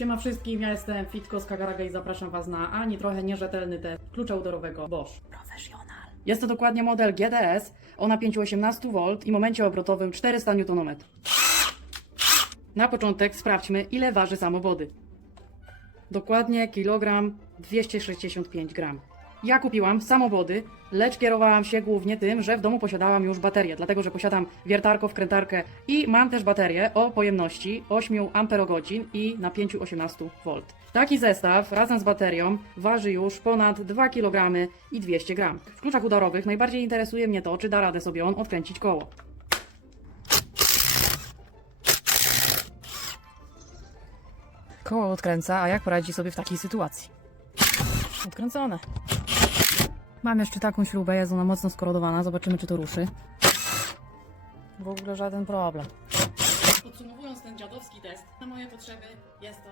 Siema wszystkim, ja jestem Fitko z Kagaraga i zapraszam Was na ani trochę nierzetelny test klucza udorowego Bosch Professional. Jest to dokładnie model GDS o napięciu 18V i momencie obrotowym 400 Nm. Na początek sprawdźmy, ile waży samo wody. Dokładnie kilogram 265 gram. Ja kupiłam samowody, lecz kierowałam się głównie tym, że w domu posiadałam już baterię, dlatego że posiadam wiertarko, wkrętarkę i mam też baterię o pojemności 8 amperogodzin i napięciu 18V. Taki zestaw razem z baterią waży już ponad 2 kg i 200 g. W kluczach udorowych najbardziej interesuje mnie to, czy da radę sobie on odkręcić koło. Koło odkręca, a jak poradzi sobie w takiej sytuacji? Odkręcone. Mam jeszcze taką śrubę, jest ona mocno skorodowana, zobaczymy czy to ruszy. W ogóle żaden problem. Podsumowując ten dziadowski test, na moje potrzeby jest to